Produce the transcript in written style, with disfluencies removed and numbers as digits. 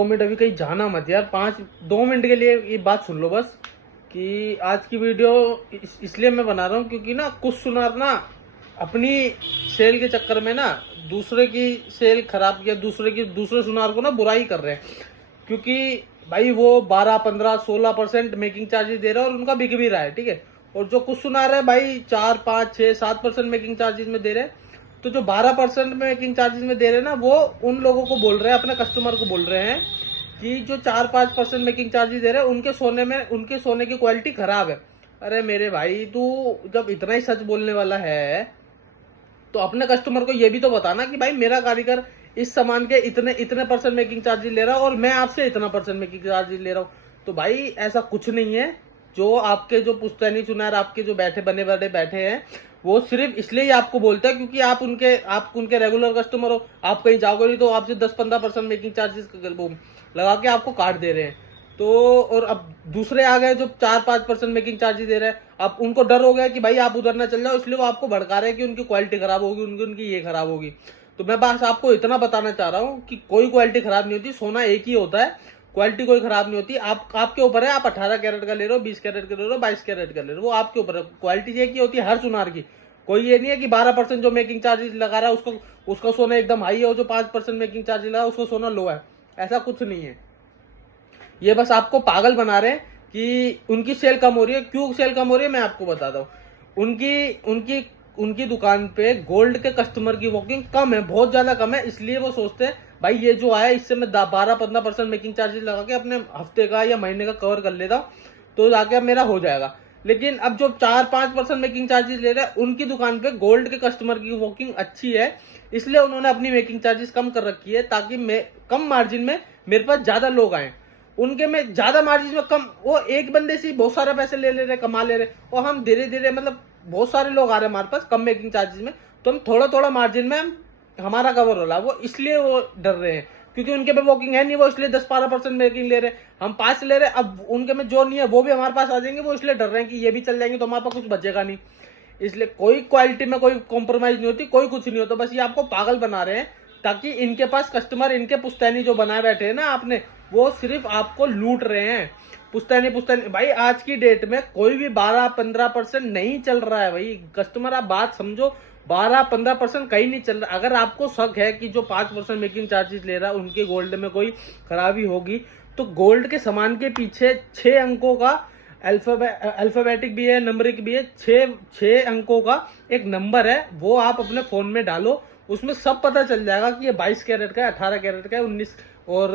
2 minute अभी कहीं जाना मत यार, 2 मिनट के लिए ये बात सुन लो बस। कि आज की वीडियो इसलिए मैं बना रहा हूँ क्योंकि ना कुछ सुनार ना अपनी सेल के चक्कर में ना दूसरे की सेल खराब या दूसरे सुनार को ना बुराई कर रहे हैं। क्योंकि भाई वो 12, 15, 16% मेकिंग चार्जेस दे रहा है और उनका बिक भी रहा है, ठीक है। और जो कुछ सुनार है भाई 4, 5, 6, 7% मेकिंग चार्जेस में दे रहे हैं। तो जो 12% मेकिंग चार्जेस में दे रहे हैं ना, वो उन लोगों को बोल रहे हैं, अपने कस्टमर को बोल रहे हैं कि जो 4, 5% मेकिंग चार्जेस दे रहे हैं उनके सोने की क्वालिटी खराब है। अरे मेरे भाई, तू जब इतना ही सच बोलने वाला है तो अपने कस्टमर को ये भी तो बताना कि भाई मेरा कारीगर इस सामान के इतने इतने परसेंट मेकिंग चार्जेस ले रहा है और मैं आपसे इतना परसेंट मेकिंग चार्जेस ले रहा हूँ। तो भाई ऐसा कुछ नहीं है। जो आपके जो पुश्तैनी चुनार आपके जो बने बैठे हैं, वो सिर्फ इसलिए ही आपको बोलते हैं क्योंकि आप उनके रेगुलर कस्टमर हो। आप कहीं जाओगे नहीं तो आपसे 10, 15% मेकिंग चार्जेस लगा के आपको काट दे रहे हैं। तो और अब दूसरे आ गए जो 4, 5% मेकिंग चार्जेस दे रहे हैं। अब उनको डर हो गया कि भाई आप उधर ना चल जाओ, इसलिए वो आपको भड़का रहे हैं कि उनकी क्वालिटी खराब होगी, उनकी ये खराब होगी। तो मैं बस आपको इतना बताना चाह रहा हूँ कि कोई क्वालिटी खराब नहीं होती, सोना एक ही होता है, क्वालिटी कोई खराब नहीं होती। आपके ऊपर है, आप 18 कैरेट का ले रहे हो, 20 कैरेट का ले रहे हो, 22 कैरेट का ले रहे हो, वो आपके ऊपर है। क्वालिटी एक ही होती है हर सुनार की। कोई ये नहीं है कि 12% जो मेकिंग चार्जेस लगा रहा है उसका सोना एकदम हाई है और जो 5% मेकिंग चार्जेस लगा उसका सोना लो है। ऐसा कुछ नहीं है। ये बस आपको पागल बना रहे हैं कि उनकी सेल कम हो रही है। क्यों सेल कम हो रही है मैं आपको बताता हूँ। उनकी उनकी उनकी दुकान पे गोल्ड के कस्टमर की वॉकिंग कम है, बहुत ज्यादा कम है। इसलिए वो सोचते हैं भाई ये जो आया इससे मैं 12, 15% मेकिंग चार्जेस लगा के अपने हफ्ते का या महीने का कवर कर लेता हूँ, तो जाके अब मेरा हो जाएगा। लेकिन अब जो 4, 5% मेकिंग चार्जेस ले रहे हैं उनकी दुकान पे गोल्ड के कस्टमर की वॉकिंग अच्छी है, इसलिए उन्होंने अपनी मेकिंग चार्जेस कम कर रखी है ताकि मैं कम मार्जिन में मेरे पास ज्यादा लोग आए। उनके में ज्यादा मार्जिन में कम, वो एक बंदे से बहुत सारे पैसे ले रहे कमा ले रहे, और हम धीरे धीरे मतलब बहुत सारे लोग आ रहे हैं हमारे पास कम मेकिंग चार्जेस में, तो हम थोड़ा थोड़ा मार्जिन में हमारा कवर हो रहा है। वो इसलिए वो डर रहे हैं क्योंकि उनके पे वॉकिंग है नहीं, वो इसलिए 10, 12% मेकिंग ले रहे हैं, हम 5 ले रहे हैं। अब उनके में जो नहीं है वो भी हमारे पास आ जाएंगे, वो इसलिए डर रहे हैं कि ये भी चल जाएंगे तो हमारे पास कुछ बचेगा नहीं। इसलिए कोई क्वालिटी में कोई कॉम्प्रोमाइज नहीं होती, कोई कुछ नहीं होता। बस ये आपको पागल बना रहे हैं ताकि इनके पास कस्टमर, इनके पुश्तैनी जो बनाए बैठे हैं ना आपने, वो सिर्फ आपको लूट रहे हैं। पुश्तैनी भाई आज की डेट में कोई भी 12, 15% नहीं चल रहा है भाई। कस्टमर आप बात समझो, 12, 15% कहीं नहीं चल रहा। अगर आपको शक है कि जो 5% मेकिंग चार्जेस ले रहा है उनके गोल्ड में कोई खराबी होगी, तो गोल्ड के सामान के पीछे 6 अंकों का अल्फाबेटिक भी है, नंबरिक भी है, 6 अंकों का एक नंबर है, वो आप अपने फोन में डालो, उसमें सब पता चल जाएगा कि ये 22 कैरेट का है, 18 कैरेट का है, 19 और